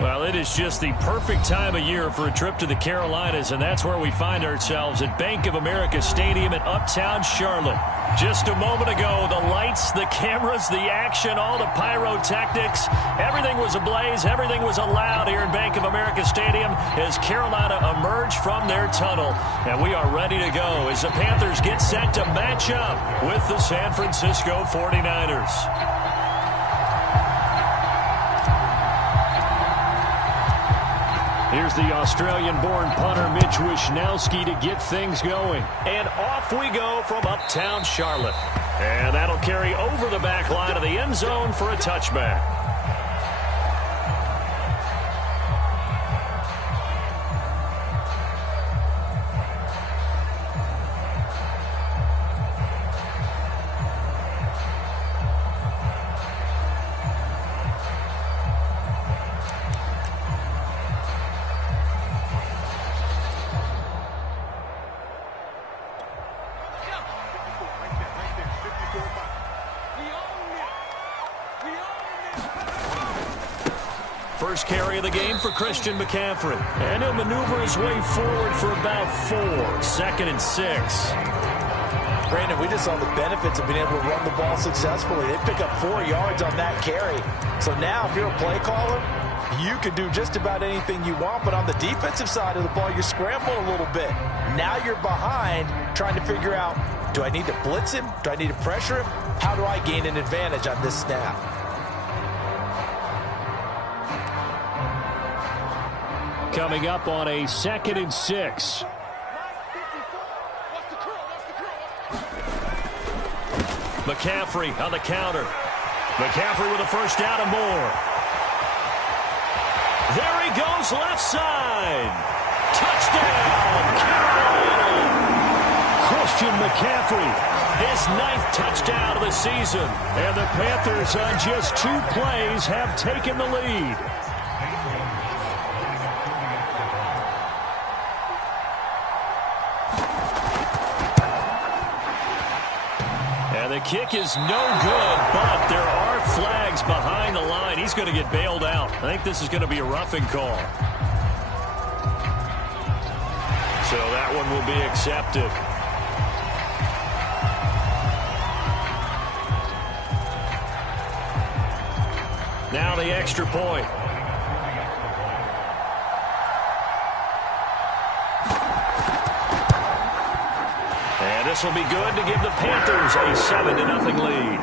Well, it is just the perfect time of year for a trip to the Carolinas, and that's where we find ourselves at Bank of America Stadium in Uptown Charlotte. Just a moment ago, the lights, the cameras, the action, all the pyrotechnics, everything was ablaze, everything was allowed here in Bank of America Stadium as Carolina emerged from their tunnel. And we are ready to go as the Panthers get set to match up with the San Francisco 49ers. Here's the Australian-born punter Mitch Wishnowsky to get things going. And off we go from Uptown Charlotte. And that'll carry over the back line of the end zone for a touchback. First carry of the game for Christian McCaffrey. And he'll maneuver his way forward for about 4. 2nd and 6. Brandon, we just saw the benefits of being able to run the ball successfully. They pick up 4 yards on that carry. So now if you're a play caller, you can do just about anything you want. But on the defensive side of the ball, you're scrambling a little bit. Now you're behind trying to figure out, do I need to blitz him? Do I need to pressure him? How do I gain an advantage on this snap? Coming up on a 2nd and 6. McCaffrey on the counter. McCaffrey with a first down and more. There he goes, left side. Touchdown, Carolina. Christian McCaffrey, his 9th touchdown of the season. And the Panthers on just 2 plays have taken the lead. The kick is no good, but there are flags behind the line. He's going to get bailed out. I think this is going to be a roughing call. So that one will be accepted. Now the extra point. This will be good to give the Panthers a 7-0 lead.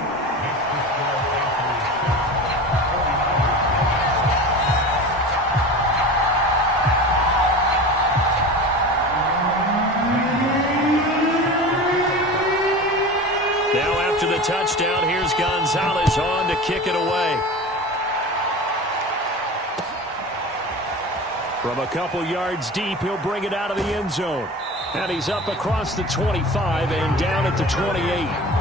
Now after the touchdown, here's Gonzalez on to kick it away. From a couple yards deep, he'll bring it out of the end zone. And he's up across the 25 and down at the 28.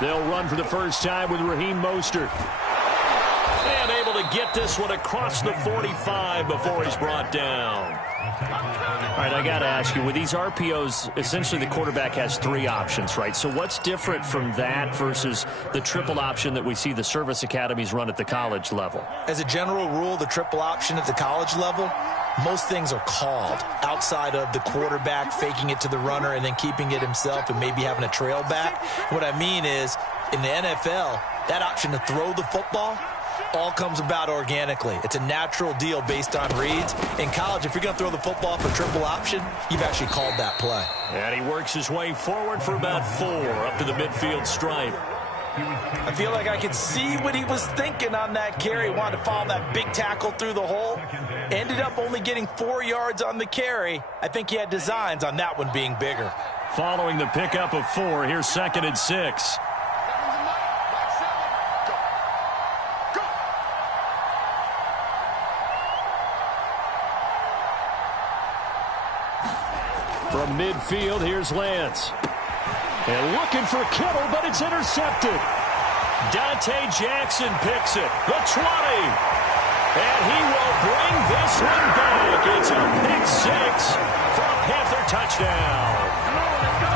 They'll run for the first time with Raheem Mostert. And able to get this one across the 45 before he's brought down. All right, I got to ask you, with these RPOs, essentially the quarterback has 3 options, right? So what's different from that versus the triple option that we see the service academies run at the college level? As a general rule, the triple option at the college level, most things are called outside of the quarterback faking it to the runner and then keeping it himself and maybe having a trail back. What I mean is, in the NFL, that option to throw the football all comes about organically. It's a natural deal based on reads. In college, if you're going to throw the football for triple option, you've actually called that play. And he works his way forward for about 4 up to the midfield stripe. I feel like I could see what he was thinking on that carry. Wanted to follow that big tackle through the hole. Ended up only getting 4 yards on the carry. I think he had designs on that one being bigger. Following the pickup of 4, here's 2nd and 6. From midfield, here's Lance. And looking for Kittle, but it's intercepted. Dante Jackson picks it. The 20. And he will bring this one back. It's a pick 6 for a Panther touchdown. Come on, let's go.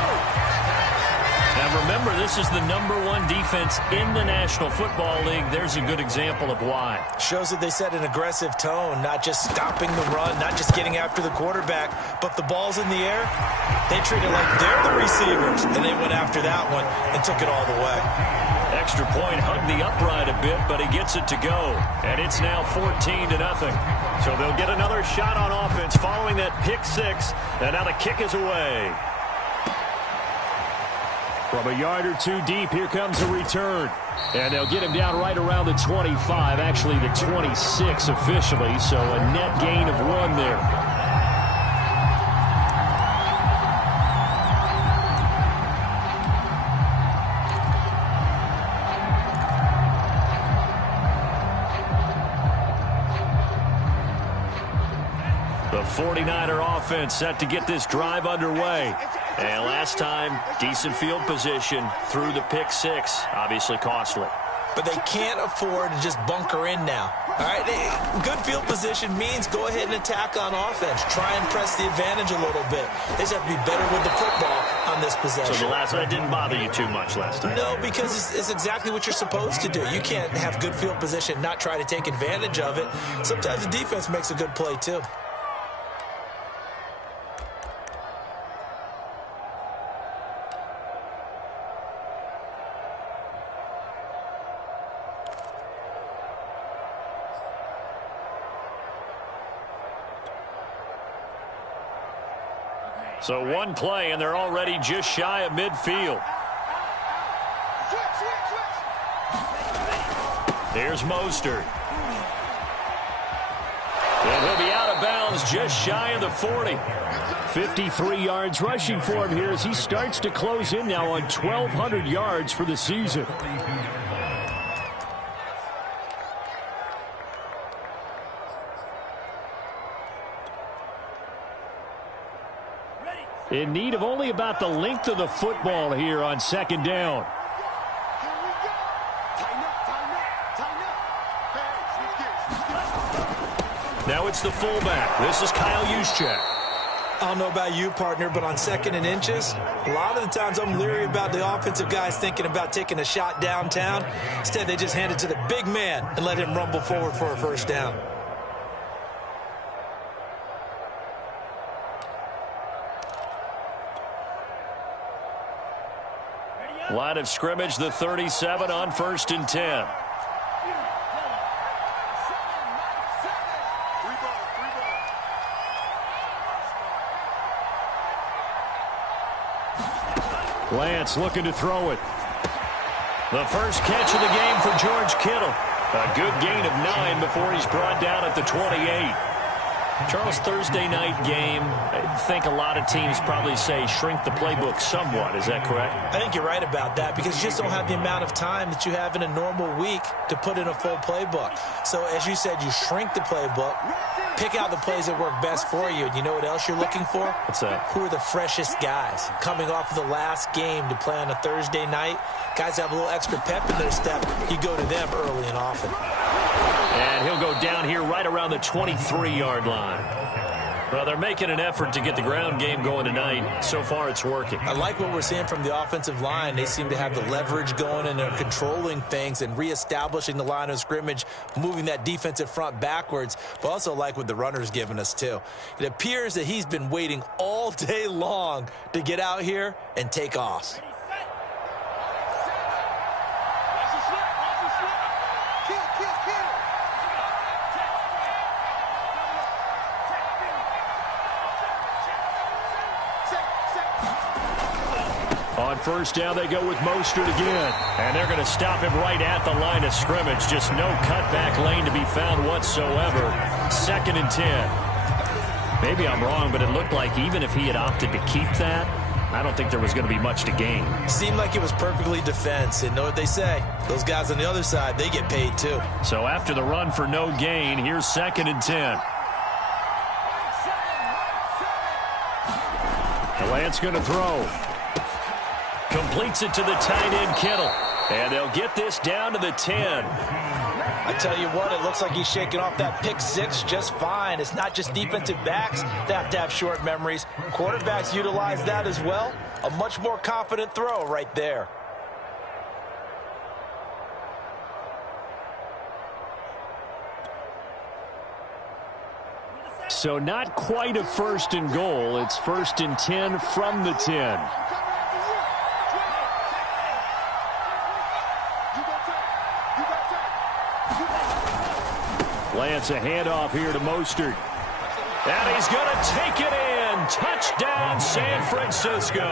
Now remember, this is the #1 defense in the National Football League. There's a good example of why. Shows that they set an aggressive tone, not just stopping the run, not just getting after the quarterback, but the ball's in the air. They treat it like they're the receivers, and they went after that one and took it all the way. Extra point hugged the upright a bit, but he gets it to go. And it's now 14-0. So they'll get another shot on offense following that pick 6. And now the kick is away. From a yard or 2 deep, here comes a return. And they'll get him down right around the 25, actually the 26 officially. So a net gain of 1 there. The 49er offense set to get this drive underway. And last time, decent field position through the pick 6. Obviously costly. But they can't afford to just bunker in now. All right, good field position means go ahead and attack on offense. Try and press the advantage a little bit. They just have to be better with the football on this possession. So the last one didn't bother you too much last time? No, because it's exactly what you're supposed to do. You can't have good field position, not try to take advantage of it. Sometimes the defense makes a good play, too. So 1 play, and they're already just shy of midfield. Here's Mostert. And he'll be out of bounds just shy of the 40. 53 yards rushing for him here as he starts to close in now on 1,200 yards for the season. In need of only about the length of the football here on 2nd down. Now it's the fullback. This is Kyle Juszczyk. I don't know about you, partner, but on 2nd and inches, a lot of the times I'm leery about the offensive guys thinking about taking a shot downtown. Instead, they just hand it to the big man and let him rumble forward for a first down. Line of scrimmage, the 37 on 1st and 10. Lance looking to throw it. The first catch of the game for George Kittle. A good gain of 9 before he's brought down at the 28. Charles, Thursday night game, I think a lot of teams probably say shrink the playbook somewhat. Is that correct? I think you're right about that because you just don't have the amount of time that you have in a normal week to put in a full playbook. So, as you said, you shrink the playbook, pick out the plays that work best for you. And you know what else you're looking for? What's that? Who are the freshest guys coming off of the last game to play on a Thursday night? Guys have a little extra pep in their step. You go to them early and often. And he'll go down here right around the 23-yard line. Well, they're making an effort to get the ground game going tonight. So far, it's working. I like what we're seeing from the offensive line. They seem to have the leverage going, and they're controlling things and reestablishing the line of scrimmage, moving that defensive front backwards. But also like what the runner's giving us, too. It appears that he's been waiting all day long to get out here and take off. On first down, they go with Mostert again. And they're going to stop him right at the line of scrimmage. Just no cutback lane to be found whatsoever. 2nd and 10. Maybe I'm wrong, but it looked like even if he had opted to keep that, I don't think there was going to be much to gain. Seemed like it was perfectly defense. And know what they say? Those guys on the other side, they get paid too. So after the run for no gain, here's 2nd and 10. Lance going to throw. Completes it to the tight end, Kittle. And they'll get this down to the 10. I tell you what, it looks like he's shaking off that pick six just fine. It's not just defensive backs that have to have short memories. Quarterbacks utilize that as well. A much more confident throw right there. So not quite a 1st and goal. It's 1st and 10 from the 10. Lance a handoff here to Mostert. And he's going to take it in. Touchdown, San Francisco.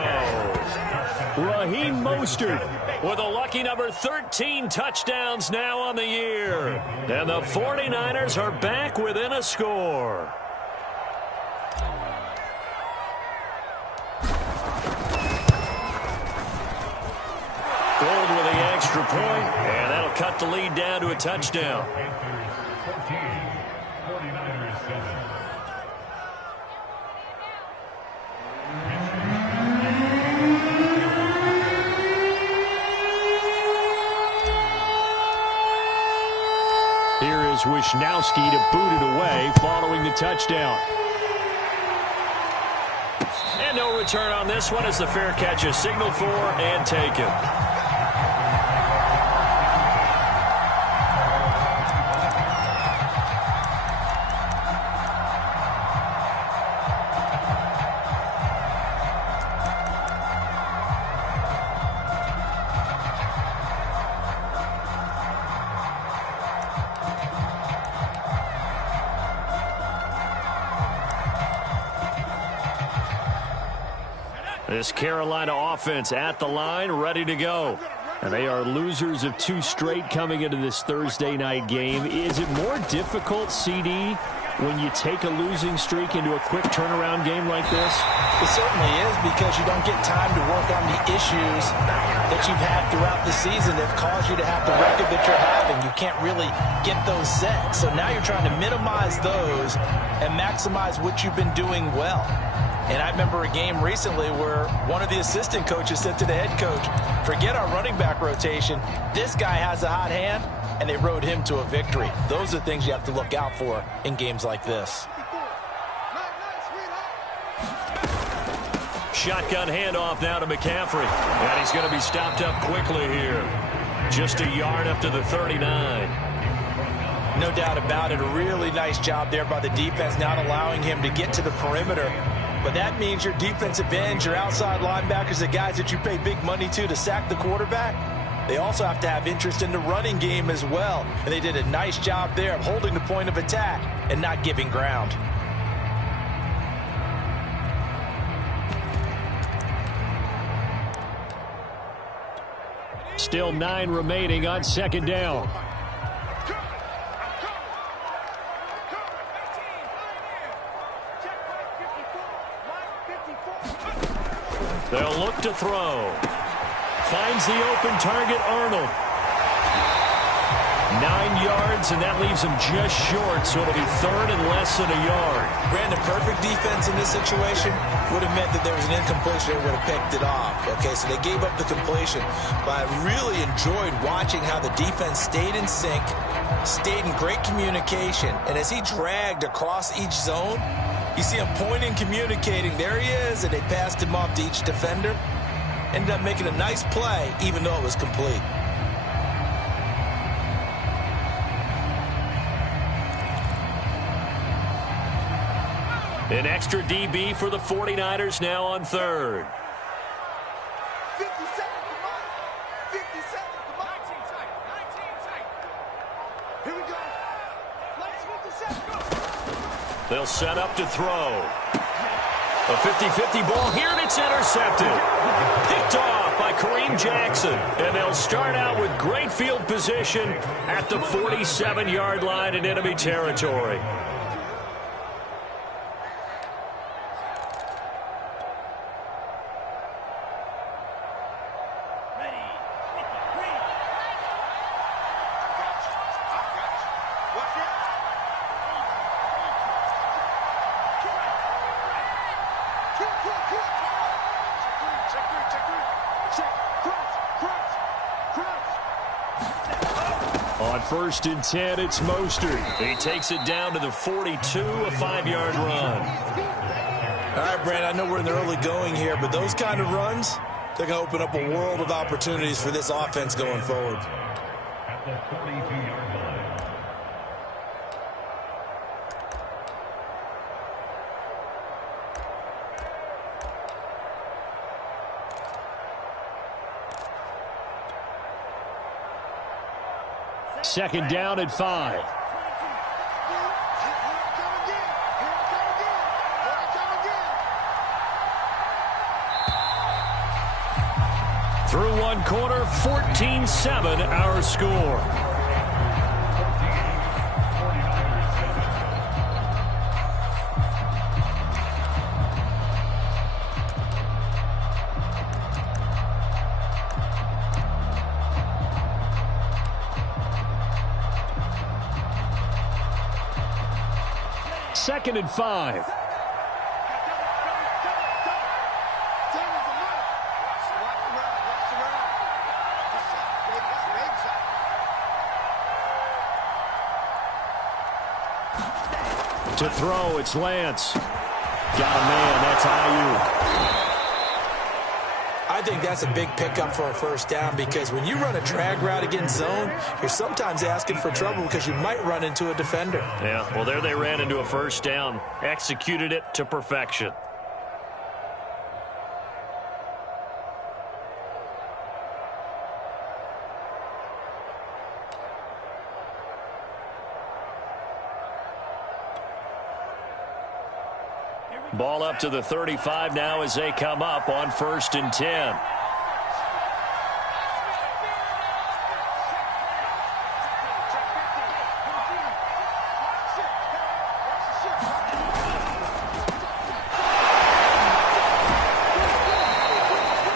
Raheem Mostert with a lucky number 13 touchdowns now on the year. And the 49ers are back within a score. Gold with the extra point, and that'll cut the lead down to a touchdown. Here is Wisnowski to boot it away following the touchdown. And no return on this one as the fair catch is signaled for and taken. This Carolina offense at the line, ready to go. And they are losers of 2 straight coming into this Thursday night game. Is it more difficult, CD, when you take a losing streak into a quick turnaround game like this? It certainly is, because you don't get time to work on the issues that you've had throughout the season that caused you to have the record that you're having. You can't really get those set. So now you're trying to minimize those and maximize what you've been doing well. And I remember a game recently where one of the assistant coaches said to the head coach, forget our running back rotation. This guy has a hot hand, and they rode him to a victory. Those are the things you have to look out for in games like this. Shotgun handoff now to McCaffrey. And he's going to be stopped up quickly here. Just a yard up to the 39. No doubt about it. A really nice job there by the defense, not allowing him to get to the perimeter. But that means your defensive ends, your outside linebackers, the guys that you pay big money to sack the quarterback, they also have to have interest in the running game as well. And they did a nice job there of holding the point of attack and not giving ground. Still 9 remaining on 2nd down. They'll look to throw. Finds the open target, Arnold. 9 yards, and that leaves him just short, so it'll be 3rd and less than a yard. Brandon, perfect defense in this situation would have meant that there was an incompletion. They would have picked it off. Okay, so they gave up the completion. But I really enjoyed watching how the defense stayed in sync, stayed in great communication, and as he dragged across each zone, you see him pointing, communicating. There he is, and they passed him off to each defender. Ended up making a nice play, even though it was complete. An extra DB for the 49ers now on 3rd. 50 seconds, come on. 50 seconds, come on. 19 tight. Here we go. Let's 50 seconds, go. They'll set up to throw. A 50-50 ball here, and it's intercepted. Picked off by Kareem Jackson. And they'll start out with great field position at the 47-yard line in enemy territory. On 1st and 10, it's Mostert. He takes it down to the 42, a 5-yard run. All right, Brand, I know we're in the early going here, but those kind of runs, they're going to open up a world of opportunities for this offense going forward. At the 42-yard line. Second down at 5. Through one quarter, 14-7 our score. Second and 5. To throw, it's Lance. Got a man, that's Ayuk. I think that's a big pickup for a first down because when you run a drag route against zone, you're sometimes asking for trouble because you might run into a defender. Yeah, well, there they ran into a first down. Executed it to perfection. Ball up to the 35 now as they come up on 1st and 10.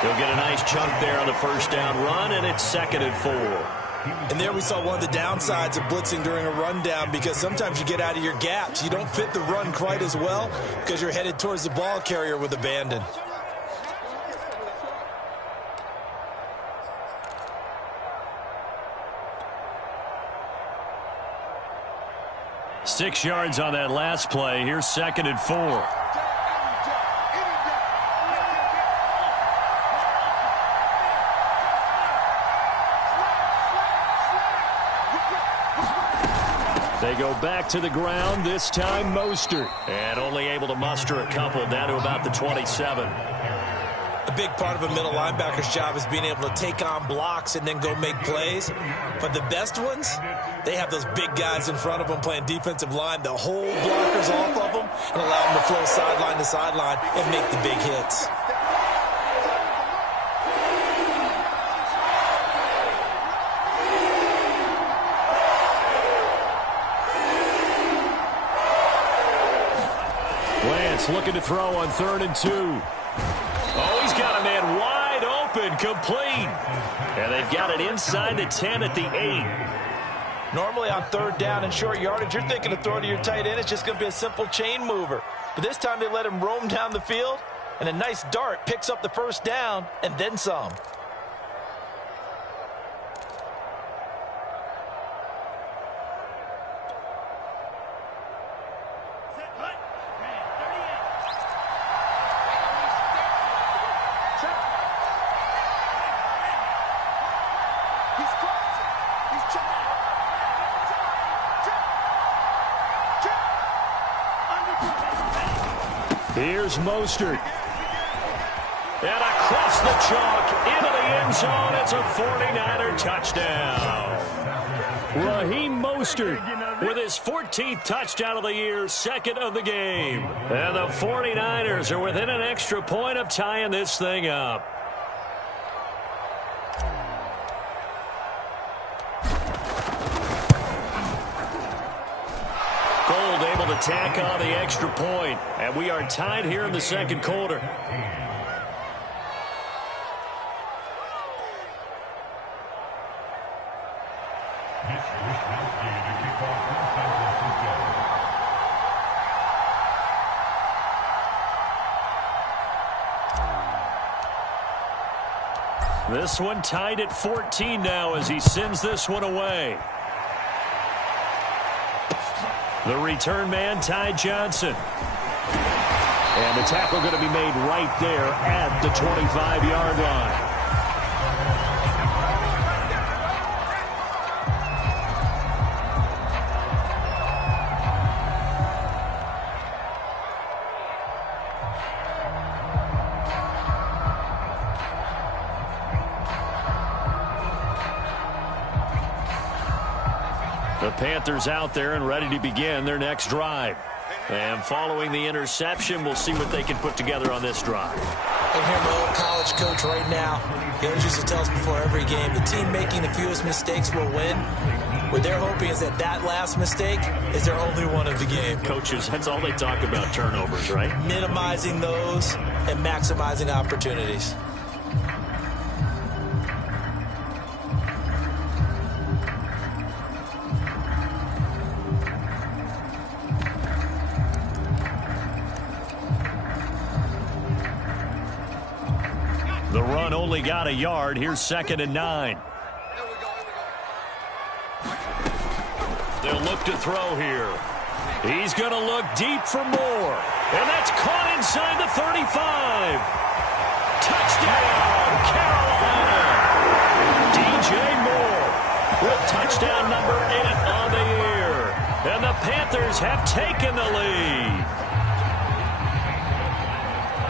He'll get a nice chunk there on the first down run, and it's 2nd and 4. And there we saw one of the downsides of blitzing during a rundown because sometimes you get out of your gaps. You don't fit the run quite as well because you're headed towards the ball carrier with abandon. Six yards on that last play. Here's 2nd and 4. They go back to the ground, this time Mostert. And only able to muster a couple down to about the 27. A big part of a middle linebacker's job is being able to take on blocks and then go make plays. But the best ones, they have those big guys in front of them playing defensive line that hold blockers off of them and allow them to flow sideline to sideline and make the big hits. Lance looking to throw on 3rd and 2. Oh, he's got a man wide open, complete. And they've got it inside the 10 at the 8. Normally on 3rd down and short yardage, you're thinking of throwing to your tight end. It's just going to be a simple chain mover. But this time they let him roam down the field, and a nice dart picks up the first down and then some. Here's Mostert. And across the chalk, into the end zone. It's a 49er touchdown. Raheem Mostert with his 14th touchdown of the year, second of the game. And the 49ers are within an extra point of tying this thing up. Gold able to tack on the extra point, and we are tied here in the second quarter. This one tied at 14 now as he sends this one away. The return man, Ty Johnson. And the tackle going to be made right there at the 25-yard line. The Panthers out there and ready to begin their next drive. And following the interception, we'll see what they can put together on this drive. I hear my old college coach right now. He always used to tell us before every game, the team making the fewest mistakes will win. What they're hoping is that that last mistake is their only one of the game. Coaches, that's all they talk about, turnovers, right? Minimizing those and maximizing opportunities. The run only got a yard. Here's 2nd and 9. They'll look to throw here. He's going to look deep for more. And that's caught inside the 35. Touchdown, Carolina. DJ Moore with touchdown number 8 on the year. And the Panthers have taken the lead.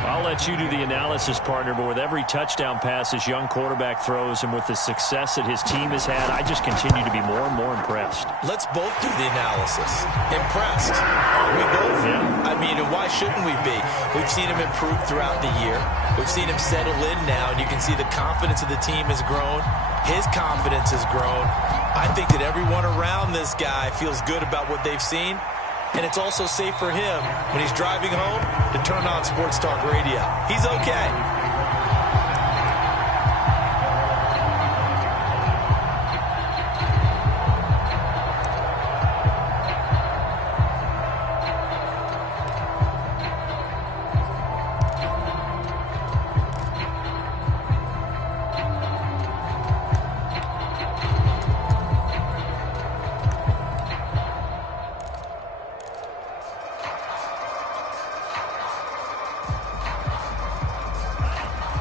I'll let you do the analysis, partner, but with every touchdown pass this young quarterback throws and with the success that his team has had, I just continue to be more and more impressed. Let's both do the analysis. Impressed. Aren't we both? Yeah. I mean, and why shouldn't we be? We've seen him improve throughout the year. We've seen him settle in now, and you can see the confidence of the team has grown. His confidence has grown. I think that everyone around this guy feels good about what they've seen. And it's also safe for him when he's driving home to turn on Sports Talk Radio. He's okay.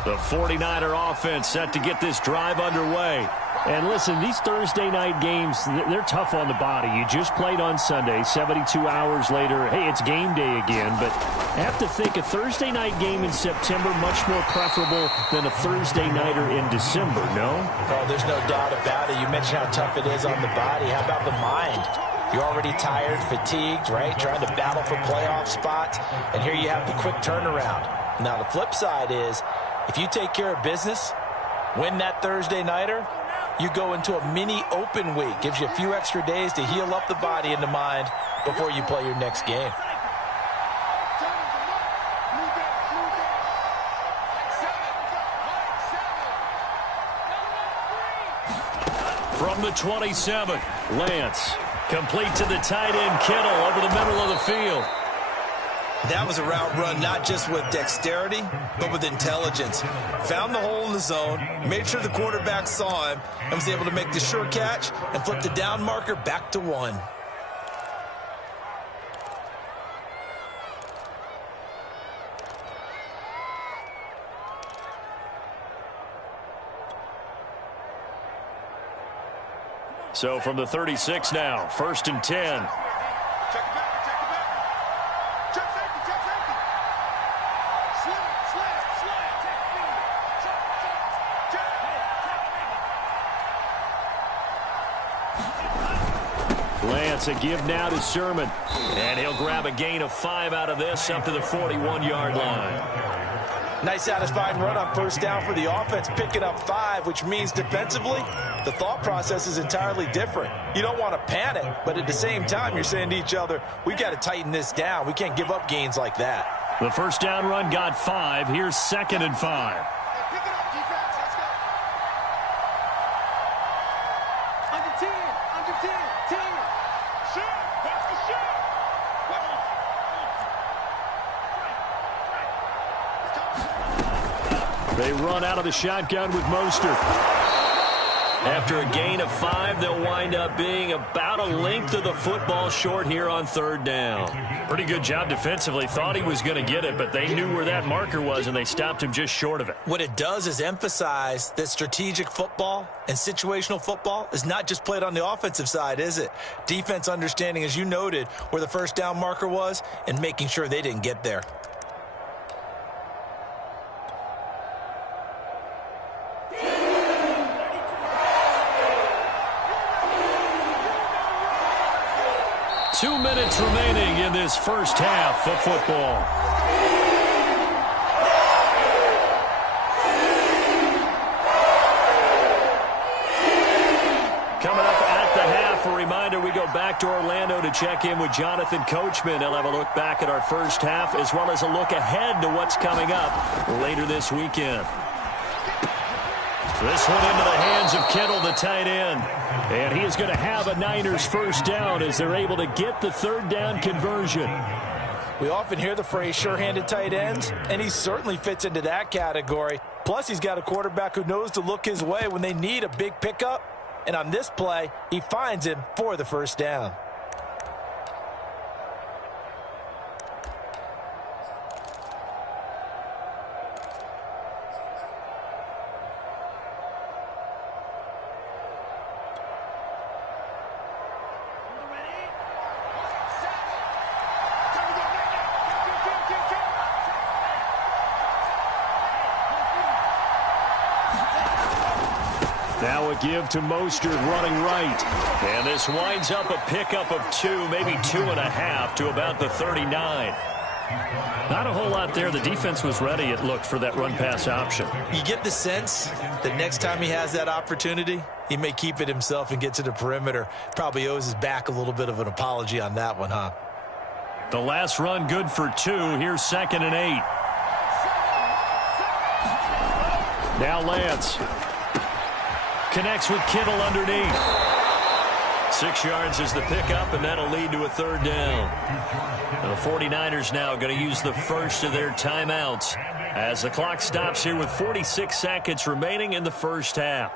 The 49er offense set to get this drive underway. And listen, these Thursday night games, they're tough on the body. You just played on Sunday, 72 hours later. Hey, it's game day again. But I have to think a Thursday night game in September much more preferable than a Thursday nighter in December, no? Oh, there's no doubt about it. You mentioned how tough it is on the body. How about the mind? You're already tired, fatigued, right? Trying to battle for playoff spots. And here you have the quick turnaround. Now, the flip side is, if you take care of business, win that Thursday nighter, you go into a mini open week. Gives you a few extra days to heal up the body and the mind before you play your next game. From the 27, Lance, complete to the tight end, Kittle, over the middle of the field. That was a route run not just with dexterity, but with intelligence. Found the hole in the zone, made sure the quarterback saw him, and was able to make the sure catch and flip the down marker back to 1. So from the 36 now, 1st and 10. Lance, a give now to Sermon. And he'll grab a gain of 5 out of this up to the 41-yard line. Nice satisfying run on first down for the offense, picking up 5, which means defensively, the thought process is entirely different. You don't want to panic, but at the same time, you're saying to each other, we got to tighten this down. We can't give up gains like that. The first down run got 5. Here's 2nd and 5. Pick it up, defense. Let's go. Under 10. Under 10. 10. Shoot. That's the shoot. They run out of the shotgun with Mostert. After a gain of 5, they'll wind up being about a length of the football short here on 3rd down. Pretty good job defensively. Thought he was going to get it, but they knew where that marker was, and they stopped him just short of it. What it does is emphasize that strategic football and situational football is not just played on the offensive side, is it? Defense understanding, as you noted, where the first down marker was and making sure they didn't get there. Two minutes remaining in this first half of football. Coming up at the half, a reminder, we go back to Orlando to check in with Jonathan Coachman. He'll have a look back at our first half as well as a look ahead to what's coming up later this weekend. This one into the hands of Kittle, the tight end. And he is going to have a Niners first down as they're able to get the 3rd down conversion. We often hear the phrase sure-handed tight ends, and he certainly fits into that category. Plus, he's got a quarterback who knows to look his way when they need a big pickup. And on this play, he finds him for the first down. Now a give to Mostert running right. And this winds up a pickup of 2, maybe 2.5 to about the 39. Not a whole lot there. The defense was ready, it looked, for that run-pass option. You get the sense that next time he has that opportunity, he may keep it himself and get to the perimeter. Probably owes his back a little bit of an apology on that one, huh? The last run good for 2. Here's 2nd and 8. Now Lance. Connects with Kittle underneath. 6 yards is the pickup, and that'll lead to a 3rd down. And the 49ers now going to use the first of their timeouts as the clock stops here with 46 seconds remaining in the first half.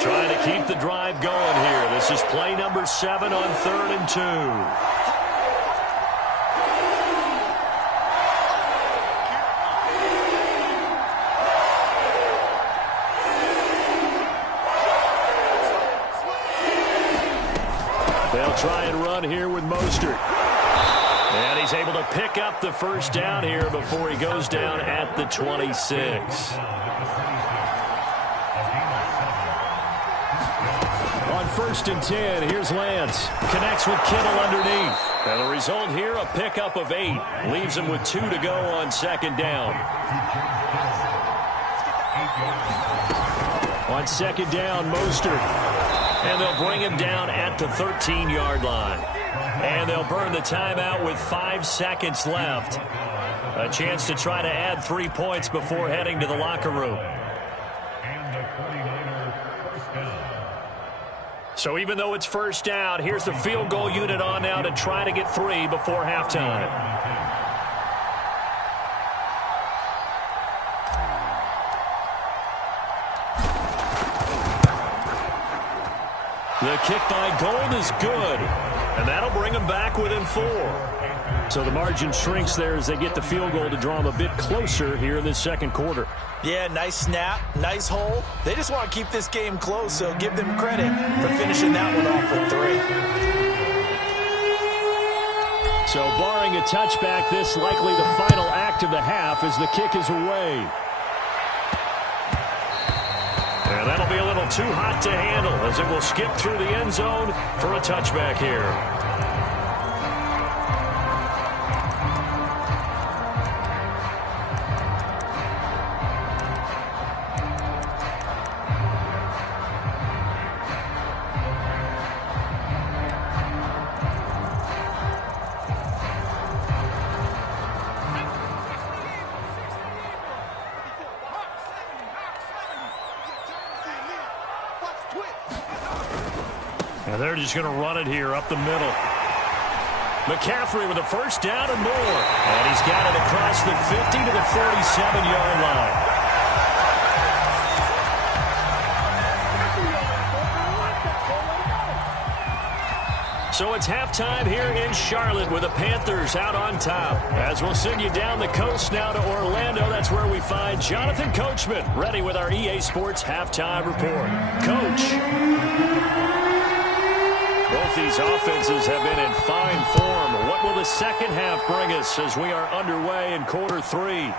Trying to keep the drive going here. This is play number 7 on 3rd and 2. They'll try and run here with Mostert. And he's able to pick up the first down here before he goes down at the 26. On 1st and 10, here's Lance. Connects with Kittle underneath. And the result here, a pickup of 8. Leaves him with 2 to go on 2nd down. On 2nd down, Mostert. And they'll bring him down at the 13-yard line. And they'll burn the timeout with 5 seconds left. A chance to try to add 3 points before heading to the locker room. And the 49er first down. So even though it's first down, here's the field goal unit on now to try to get 3 before halftime. The kick by Gold is good, and that'll bring them back within 4. So the margin shrinks there as they get the field goal to draw them a bit closer here in this 2nd quarter. Yeah, nice snap, nice hole. They just want to keep this game close, so give them credit for finishing that one off with 3. So barring a touchback, this likely the final act of the half as the kick is away. And that'll be a little too hot to handle as it will skip through the end zone for a touchback here. And they're just going to run it here up the middle. McCaffrey with a first down and more. And he's got it across the 50 to the 47-yard line. So it's halftime here in Charlotte with the Panthers out on top. As we'll send you down the coast now to Orlando, that's where we find Jonathan Coachman ready with our EA Sports halftime report. Coach. Both these offenses have been in fine form. What will the second half bring us as we are underway in quarter three?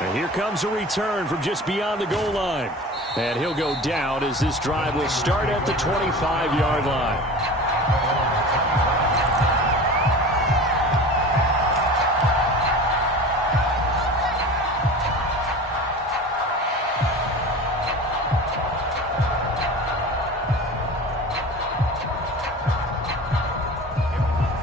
And here comes a return from just beyond the goal line. And he'll go down as this drive will start at the 25-yard line.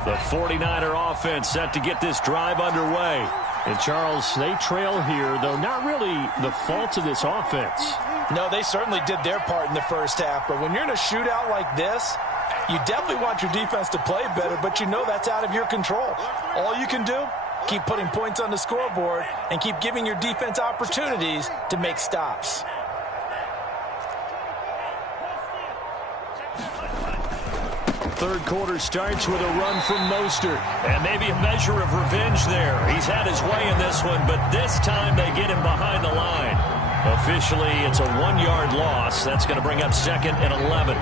The 49er offense set to get this drive underway. And, Charles, they trail here, though not really the fault of this offense. No, they certainly did their part in the first half. But when you're in a shootout like this, you definitely want your defense to play better, but you know that's out of your control. All you can do, keep putting points on the scoreboard and keep giving your defense opportunities to make stops. Third quarter starts with a run from Mostert. And maybe a measure of revenge there. He's had his way in this one, but this time they get him behind the line. Officially, it's a 1-yard loss. That's going to bring up second and 11.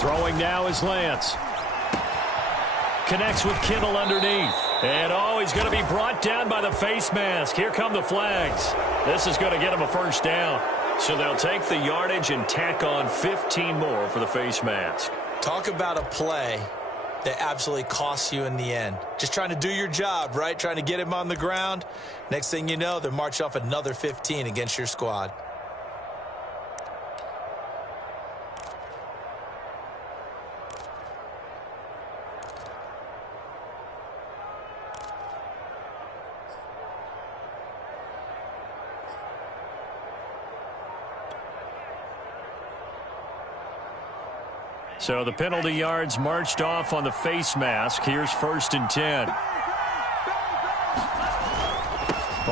Throwing now is Lance. Connects with Kittle underneath. And, he's going to be brought down by the face mask. Here come the flags. This is going to get him a first down. So they'll take the yardage and tack on 15 more for the face mask. Talk about a play that absolutely costs you in the end. Just trying to do your job, right? Trying to get him on the ground. Next thing you know, they're marching off another 15 against your squad. So the penalty yards marched off on the face mask. Here's 1st and 10.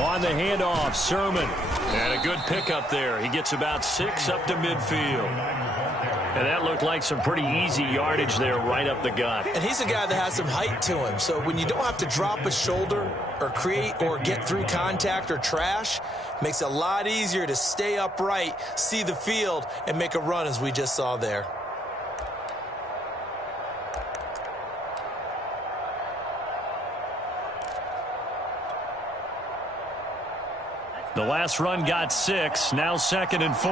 On the handoff, Sermon. And a good pickup there. He gets about 6 up to midfield. And that looked like some pretty easy yardage there right up the gut. And he's a guy that has some height to him. So when you don't have to drop a shoulder or create or get through contact or trash, makes it a lot easier to stay upright, see the field, and make a run as we just saw there. The last run got 6, now 2nd and 4.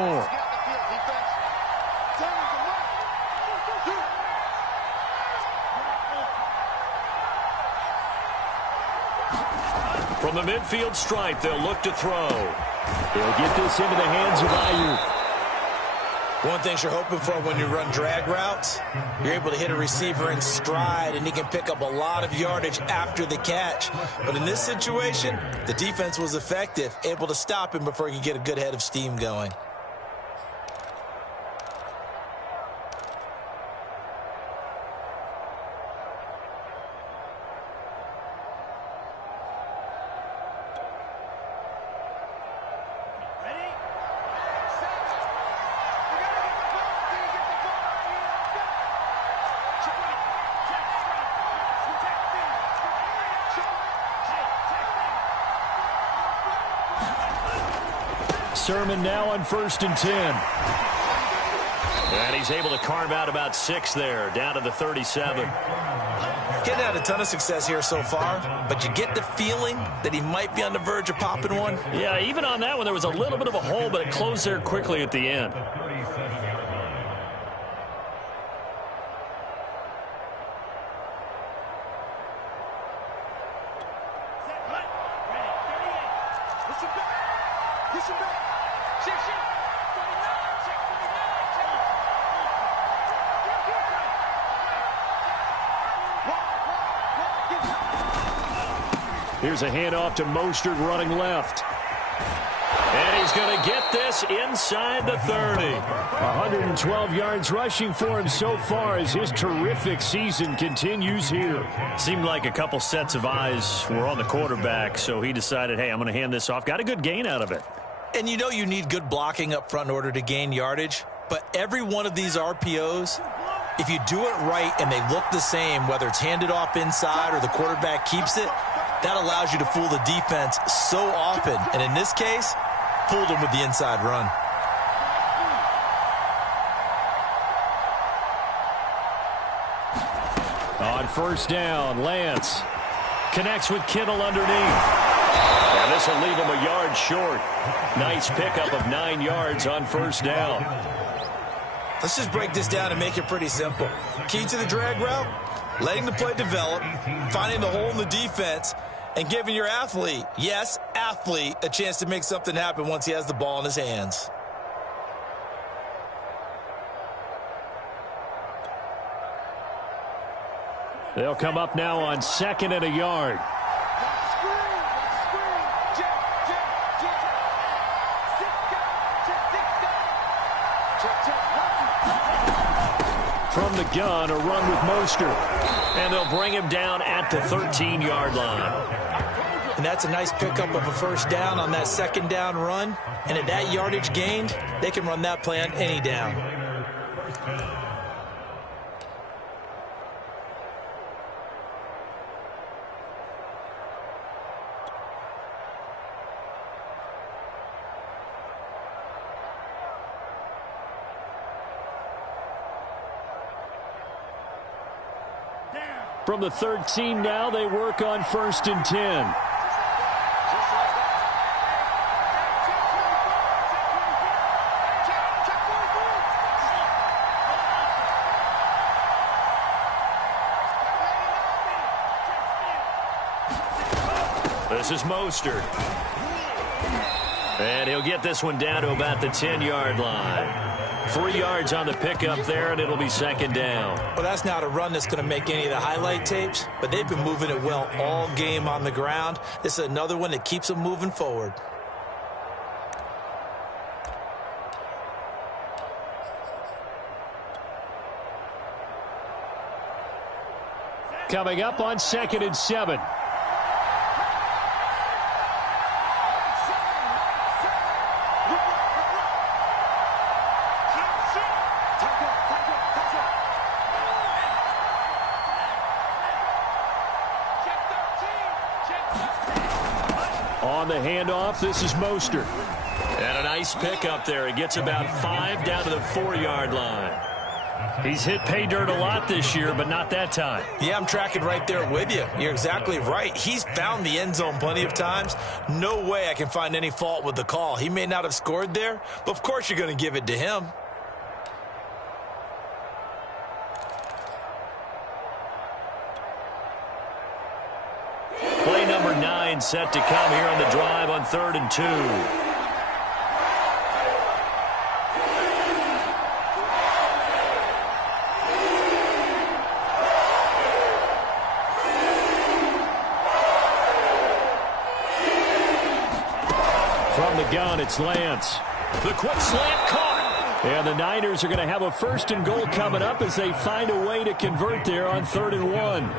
From the midfield stripe, they'll look to throw. They'll get this into the hands of Ayuk. One thing you're hoping for when you run drag routes, you're able to hit a receiver in stride, and he can pick up a lot of yardage after the catch. But in this situation, the defense was effective, able to stop him before he could get a good head of steam going. Sermon now on 1st and 10. And he's able to carve out about 6 there, down to the 37. Getting had a ton of success here so far, but you get the feeling that he might be on the verge of popping one. Yeah, even on that one, there was a little bit of a hole, but it closed there quickly at the end. Here's a handoff to Mostert running left. And he's going to get this inside the 30. 112 yards rushing for him so far as his terrific season continues here. Seemed like a couple sets of eyes were on the quarterback, so he decided, hey, I'm going to hand this off. Got a good gain out of it. And you know you need good blocking up front in order to gain yardage, but every one of these RPOs, if you do it right and they look the same, whether it's handed off inside or the quarterback keeps it, that allows you to fool the defense so often. And in this case, fooled them with the inside run. On 1st down, Lance connects with Kittle underneath. And this will leave him a yard short. Nice pickup of 9 yards on 1st down. Let's just break this down and make it pretty simple. Key to the drag route, letting the play develop, finding the hole in the defense, and giving your athlete, yes, athlete, a chance to make something happen once he has the ball in his hands. They'll come up now on 2nd and a yard. From the gun, a run with Mostert. And they'll bring him down at the 13-yard line. And that's a nice pickup of a 1st down on that 2nd down run. And at that yardage gained, they can run that play on any down. From the 13 now, they work on 1st and 10. This is Mostert. And he'll get this one down to about the 10-yard line. 3 yards on the pickup there, and it'll be 2nd down. Well, that's not a run that's going to make any of the highlight tapes, but they've been moving it well all game on the ground. This is another one that keeps them moving forward. Coming up on 2nd and 7. On the handoff, this is Mostert. And a nice pickup there. He gets about 5 down to the 4-yard line. He's hit pay dirt a lot this year, but not that time. Yeah, I'm tracking right there with you. You're exactly right. He's found the end zone plenty of times. No way I can find any fault with the call. He may not have scored there, but of course you're going to give it to him. Play number 9 set to come here on the drive on 3rd and 2. From the gun, it's Lance. The quick slant caught. And the Niners are going to have a 1st and goal coming up as they find a way to convert there on 3rd and 1.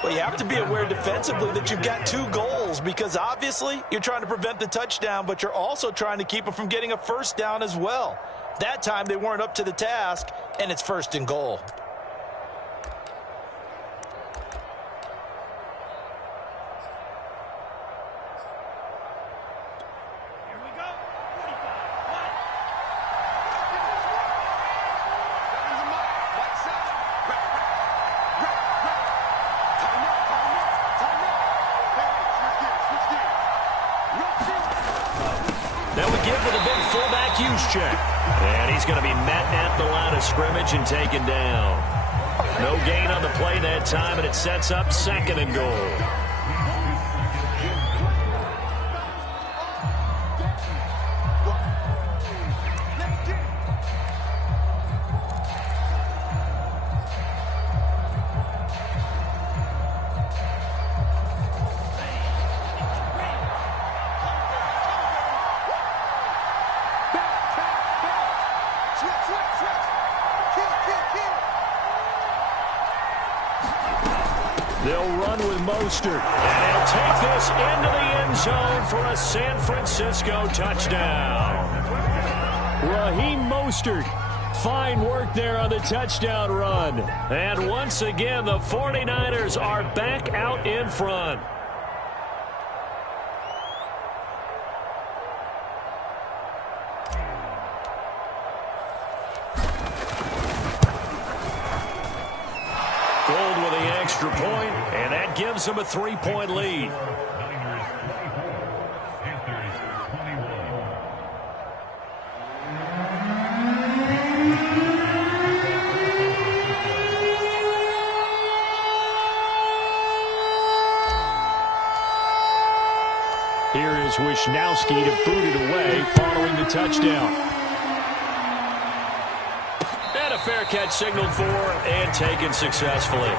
Well, you have to be aware defensively that you've got 2 goals because obviously you're trying to prevent the touchdown, but you're also trying to keep them from getting a 1st down as well. That time they weren't up to the task, and it's 1st and goal. Juszczyk. And he's going to be met at the line of scrimmage and taken down. No gain on the play that time, and it sets up 2nd and goal. They'll run with Mostert, and he'll take this into the end zone for a San Francisco touchdown. Raheem Mostert, fine work there on the touchdown run. And once again, the 49ers are back out in front. Gold with the extra point, and that gives them a 3-point lead. Niners 24, Panthers 21. Here is Wishnowsky to boot it away following the touchdown. And a fair catch signaled for and taken successfully.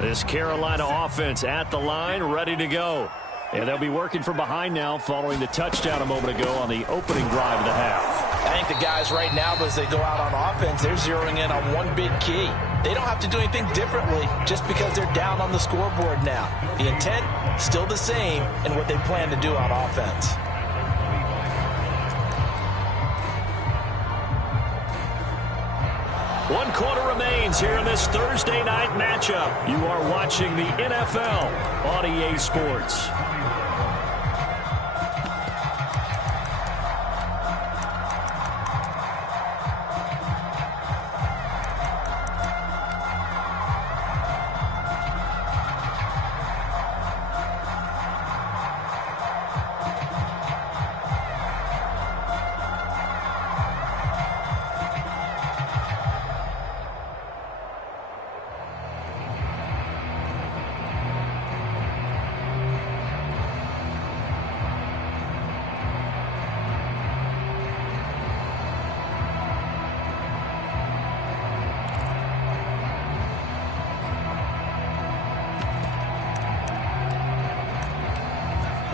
This Carolina offense at the line, ready to go. And they'll be working from behind now following the touchdown a moment ago on the opening drive of the half. I think the guys right now, as they go out on offense, they're zeroing in on one big key. They don't have to do anything differently just because they're down on the scoreboard now. The intent, still the same in what they plan to do on offense. One quarter remains here in this Thursday night matchup. You are watching the NFL on EA Sports.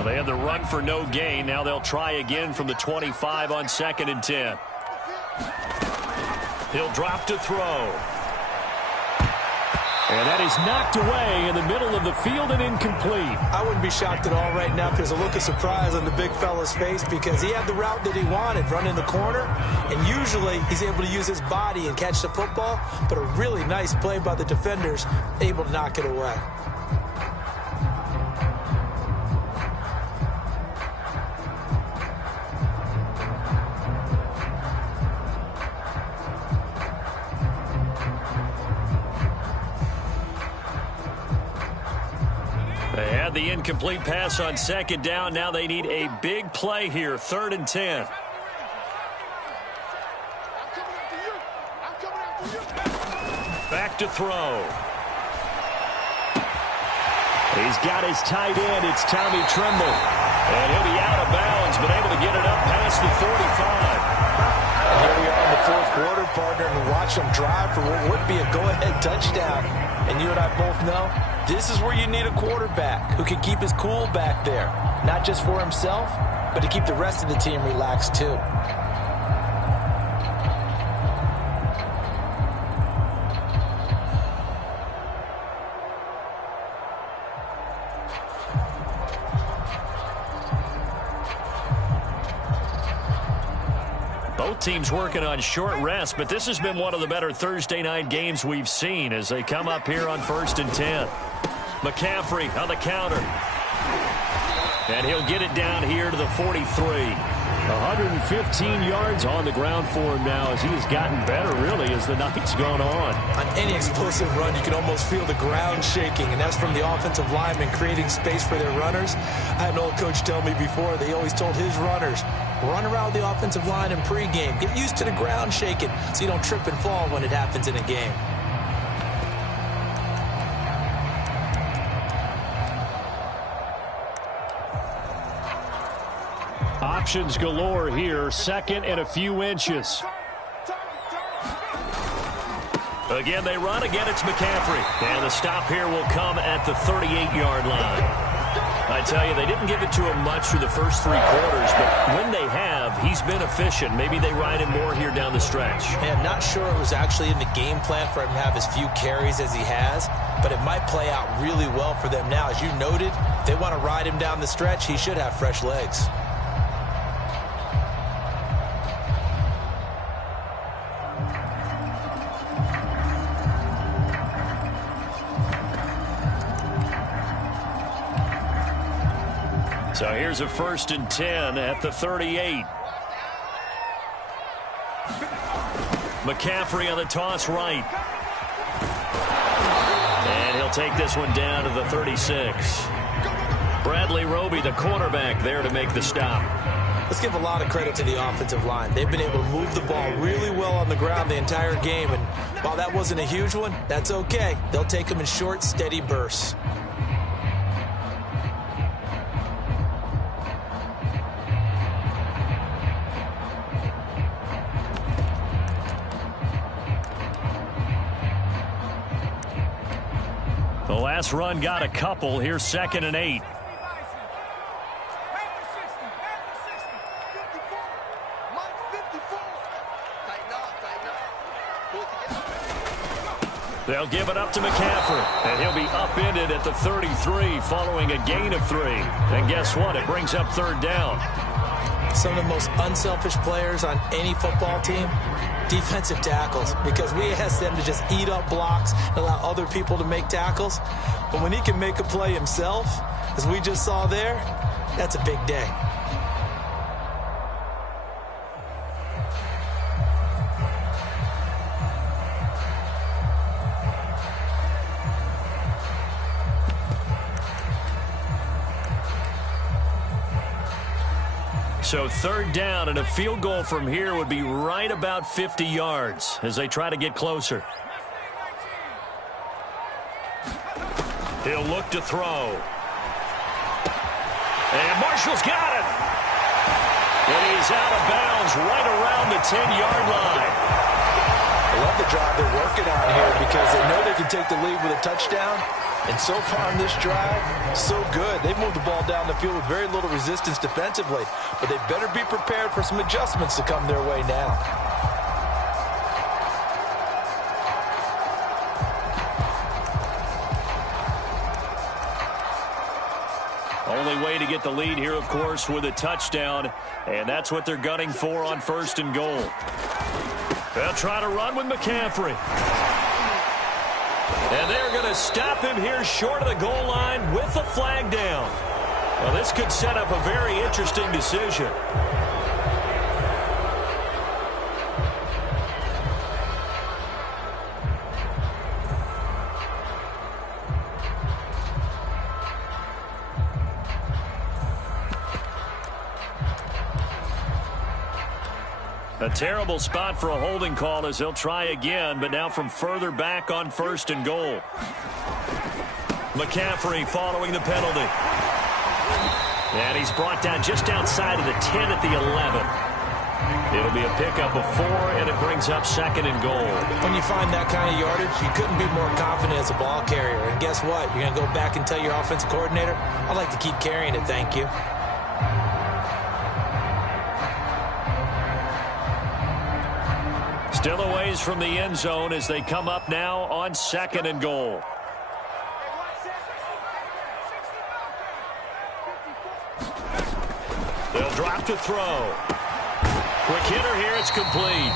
Well, they had the run for no gain. Now they'll try again from the 25 on 2nd and 10. He'll drop to throw. And that is knocked away in the middle of the field and incomplete. I wouldn't be shocked at all right now if there's a look of surprise on the big fella's face because he had the route that he wanted, run in the corner, and usually he's able to use his body and catch the football, but a really nice play by the defenders, able to knock it away. They had the incomplete pass on 2nd down. Now they need a big play here, 3rd and 10. Back to throw. He's got his tight end. It's Tommy Tremble. And he'll be out of bounds, but able to get it up past the 45. And here we are in the 4th quarter, partner, and watch them drive for what would be a go-ahead touchdown. And you and I both know this is where you need a quarterback who can keep his cool back there. Not just for himself, but to keep the rest of the team relaxed too. Both Team's working on short rest, but this has been one of the better Thursday night games we've seen as they come up here on 1st and 10. McCaffrey on the counter. And he'll get it down here to the 43. 115 yards on the ground for him now as he has gotten better, really, as the night's gone on. On any explosive run, you can almost feel the ground shaking, and that's from the offensive linemen creating space for their runners. I had an old coach tell me before, they always told his runners, run around the offensive line in pregame. Get used to the ground shaking so you don't trip and fall when it happens in a game. Options galore here. Second and a few inches. Again, they run. Again, it's McCaffrey. And the stop here will come at the 38-yard line. I tell you, they didn't give it to him much through the first 3 quarters, but when they have, he's been efficient. Maybe they ride him more here down the stretch. Man, not sure it was actually in the game plan for him to have as few carries as he has, but it might play out really well for them now. As you noted, if they want to ride him down the stretch, he should have fresh legs. So here's a 1st and 10 at the 38. McCaffrey on the toss right. And he'll take this one down to the 36. Bradley Roby, the cornerback, there to make the stop. Let's give a lot of credit to the offensive line. They've been able to move the ball really well on the ground the entire game, and while that wasn't a huge one, that's okay. They'll take them in short, steady bursts. The last run got a couple. Here's 2nd and 8. They'll give it up to McCaffrey, and he'll be upended at the 33 following a gain of 3. And guess what? It brings up 3rd down. Some of the most unselfish players on any football team, defensive tackles, because we ask them to just eat up blocks and allow other people to make tackles. But when he can make a play himself, as we just saw there, that's a big day. So 3rd down, and a field goal from here would be right about 50 yards as they try to get closer. He'll look to throw. And Marshall's got it. And he's out of bounds right around the 10-yard line. I love the drive they're working on here because they know they can take the lead with a touchdown. And so far in this drive, so good. They've moved the ball down the field with very little resistance defensively, but they better be prepared for some adjustments to come their way now. Only way to get the lead here, of course, with a touchdown, and that's what they're gunning for on 1st and goal. They'll try to run with McCaffrey. And they're going to stop him here short of the goal line with the flag down. Well, this could set up a very interesting decision. A terrible spot for a holding call as they'll try again, but now from further back on 1st and goal. McCaffrey following the penalty. And he's brought down just outside of the 10 at the 11. It'll be a pickup of 4, and it brings up 2nd and goal. When you find that kind of yardage, you couldn't be more confident as a ball carrier. And guess what? You're going to go back and tell your offensive coordinator, I'd like to keep carrying it, thank you. Still a ways from the end zone as they come up now on 2nd and goal. They'll drop to throw. Quick hitter here. It's complete.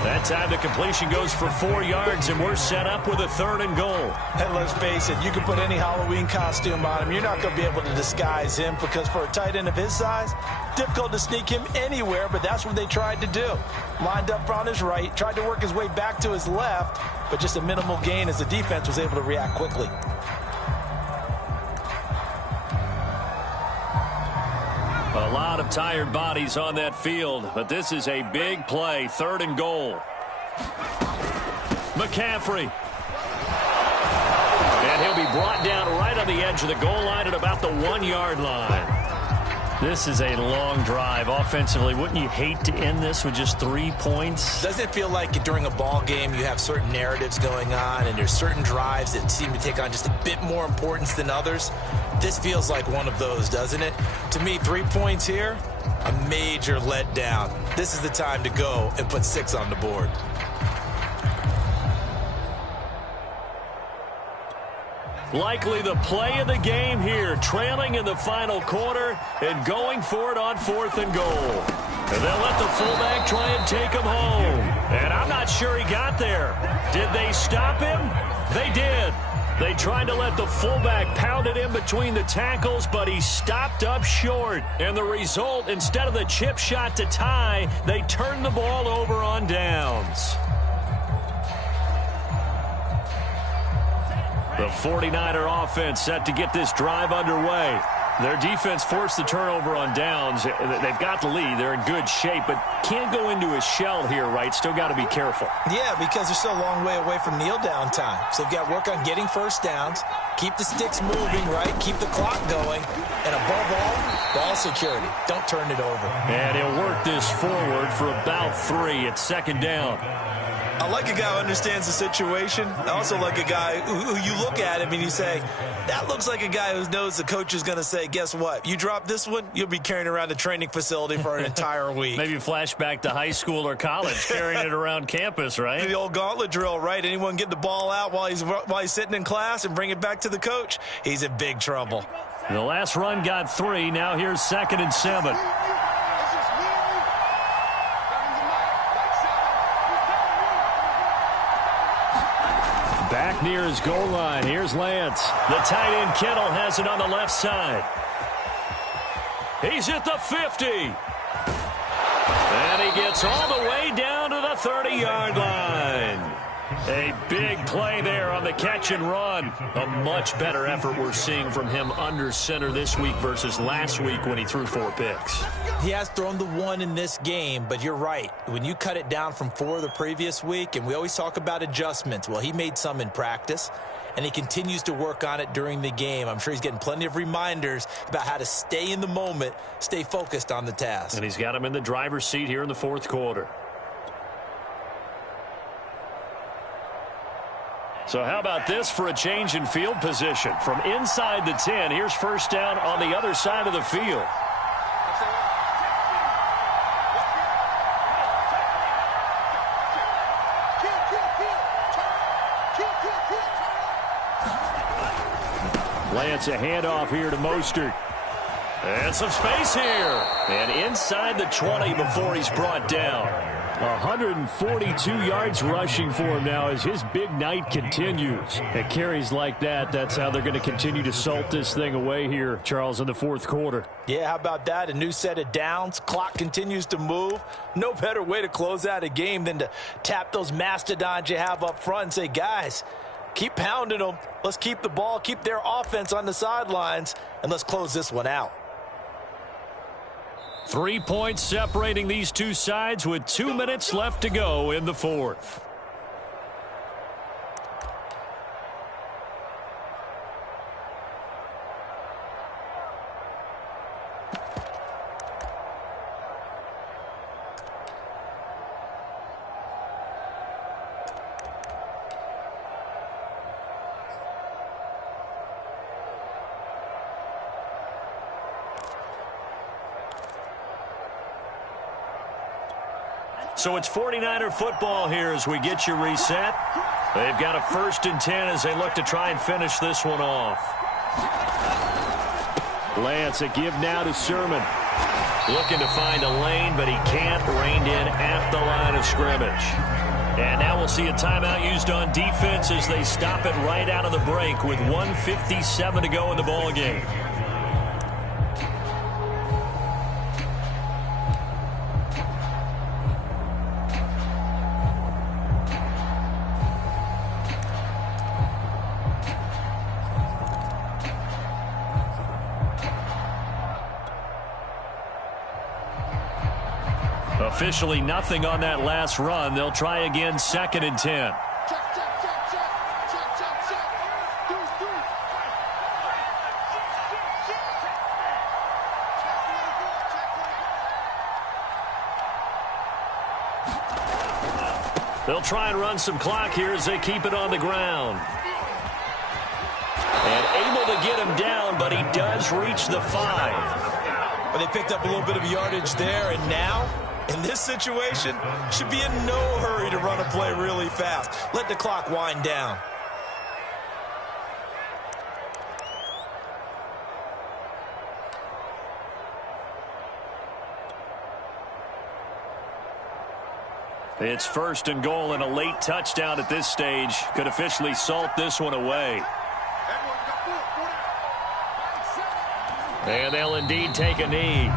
That time the completion goes for 4 yards, and we're set up with a 3rd and goal. And let's face it, you can put any Halloween costume on him. You're not going to be able to disguise him because for a tight end of his size, difficult to sneak him anywhere, but that's what they tried to do. Lined up on his right, tried to work his way back to his left, but just a minimal gain as the defense was able to react quickly. A lot of tired bodies on that field, but this is a big play. 3rd and goal. McCaffrey. And he'll be brought down right on the edge of the goal line at about the 1-yard line. This is a long drive offensively. Wouldn't you hate to end this with just 3 points? Doesn't it feel like during a ball game you have certain narratives going on and there's certain drives that seem to take on just a bit more importance than others? This feels like one of those, doesn't it? To me, 3 points here, a major letdown. This is the time to go and put 6 on the board. Likely the play of the game here, trailing in the final quarter and going for it on 4th and goal. And they'll let the fullback try and take him home. And I'm not sure he got there. Did they stop him? They did. They tried to let the fullback pound it in between the tackles, but he stopped up short. And the result, instead of the chip shot to tie, they turned the ball over on downs. The 49er offense set to get this drive underway. Their defense forced the turnover on downs. They've got the lead. They're in good shape, but can't go into a shell here, right? Still got to be careful. Yeah, because they're still a long way away from kneel down time. So they've got to work on getting first downs, keep the sticks moving, right? Keep the clock going, and above all, ball security. Don't turn it over. And he'll work this forward for about 3. It's 2nd down. I like a guy who understands the situation. I also like a guy who you look at him and you say, that looks like a guy who knows the coach is going to say, guess what? You drop this one, you'll be carrying around the training facility for an entire week. Maybe flashback to high school or college, carrying it around campus, right? The old gauntlet drill, right? Anyone get the ball out while he's sitting in class and bring it back to the coach? He's in big trouble. The last run got 3. Now here's 2nd and 7. Back near his goal line. Here's Lance. The tight end Kittle has it on the left side. He's at the 50. And he gets all the way down to the 30-yard line. A big play there on the catch and run. A much better effort we're seeing from him under center this week versus last week when he threw 4 picks. He has thrown the 1 in this game, but you're right. When you cut it down from 4 the previous week, and we always talk about adjustments, well, he made some in practice, and he continues to work on it during the game. I'm sure he's getting plenty of reminders about how to stay in the moment, stay focused on the task. And he's got him in the driver's seat here in the 4th quarter. So how about this for a change in field position? From inside the 10, here's 1st down on the other side of the field. Lance, a handoff here to Mostert. And some space here. And inside the 20 before he's brought down. 142 yards rushing for him now as his big night continues. At carries like that, that's how they're going to continue to salt this thing away here, Charles, in the 4th quarter. Yeah, how about that? A new set of downs. Clock continues to move. No better way to close out a game than to tap those mastodons you have up front and say, guys, keep pounding them. Let's keep the ball, keep their offense on the sidelines, and let's close this one out. 3 points separating these two sides with 2 minutes left to go in the 4th. So it's 49er football here as we get you reset. They've got a 1st and 10 as they look to try and finish this one off. Lance, a give now to Sermon. Looking to find a lane, but he can't. Reined in at the line of scrimmage. And now we'll see a timeout used on defense as they stop it right out of the break with 1:57 to go in the ball game. Officially nothing on that last run. They'll try again, 2nd and 10. They'll try and run some clock here as they keep it on the ground. And able to get him down, but he does reach the 5. But they picked up a little bit of yardage there, and now, in this situation, should be in no hurry to run a play really fast. Let the clock wind down. It's 1st and goal, and a late touchdown at this stage could officially salt this one away. And they'll indeed take a knee.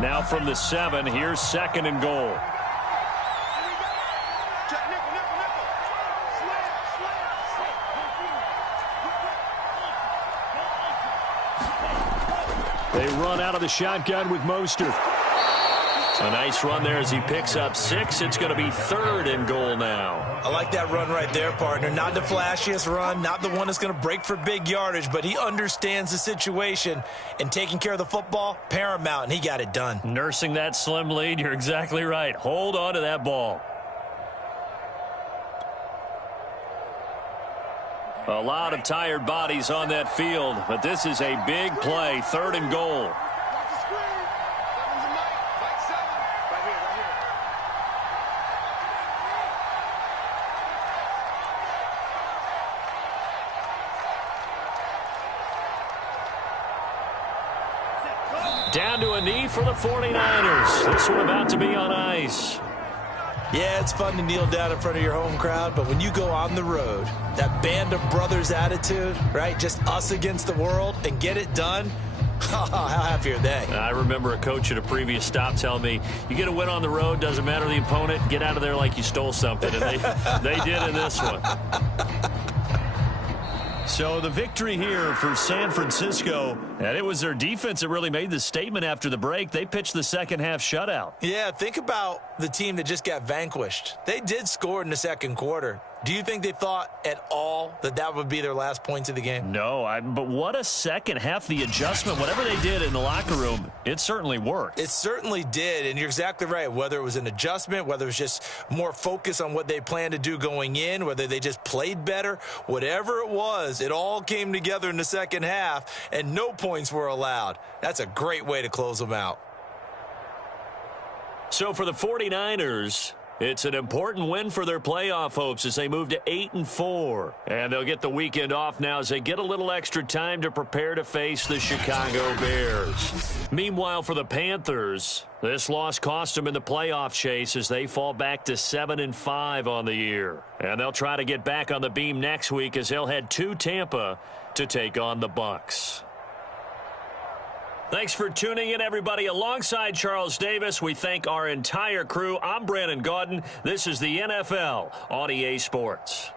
Now from the 7, here's 2nd and goal. They run out of the shotgun with Mostert. A nice run there as he picks up 6. It's going to be 3rd and goal now. I like that run right there, partner. Not the flashiest run, not the one that's going to break for big yardage, but he understands the situation, and taking care of the football, paramount, and he got it done. Nursing that slim lead, you're exactly right. Hold on to that ball. A lot of tired bodies on that field, but this is a big play, 3rd and goal. Down to a knee for the 49ers. This one about to be on ice. Yeah, it's fun to kneel down in front of your home crowd, but when you go on the road, that band of brothers attitude, right, just us against the world, and get it done, how happy are they? I remember a coach at a previous stop telling me, you get a win on the road, doesn't matter the opponent, get out of there like you stole something. And they did in this one. So the victory here for San Francisco, and it was their defense that really made the statement after the break. They pitched the second half shutout. Yeah, think about the team that just got vanquished. They did score in the second quarter. Do you think they thought at all that that would be their last points of the game? No, but what a second half. The adjustment, whatever they did in the locker room, it certainly worked. It certainly did, and you're exactly right. Whether it was an adjustment, whether it was just more focus on what they planned to do going in, whether they just played better, whatever it was, it all came together in the second half, and no points were allowed. That's a great way to close them out. So for the 49ers, it's an important win for their playoff hopes as they move to 8-4. And they'll get the weekend off now as they get a little extra time to prepare to face the Chicago Bears. Meanwhile, for the Panthers, this loss cost them in the playoff chase as they fall back to 7-5 on the year. And they'll try to get back on the beam next week as they'll head to Tampa to take on the Bucs. Thanks for tuning in, everybody. Alongside Charles Davis, we thank our entire crew. I'm Brandon Gaudin. This is the NFL on EA Sports.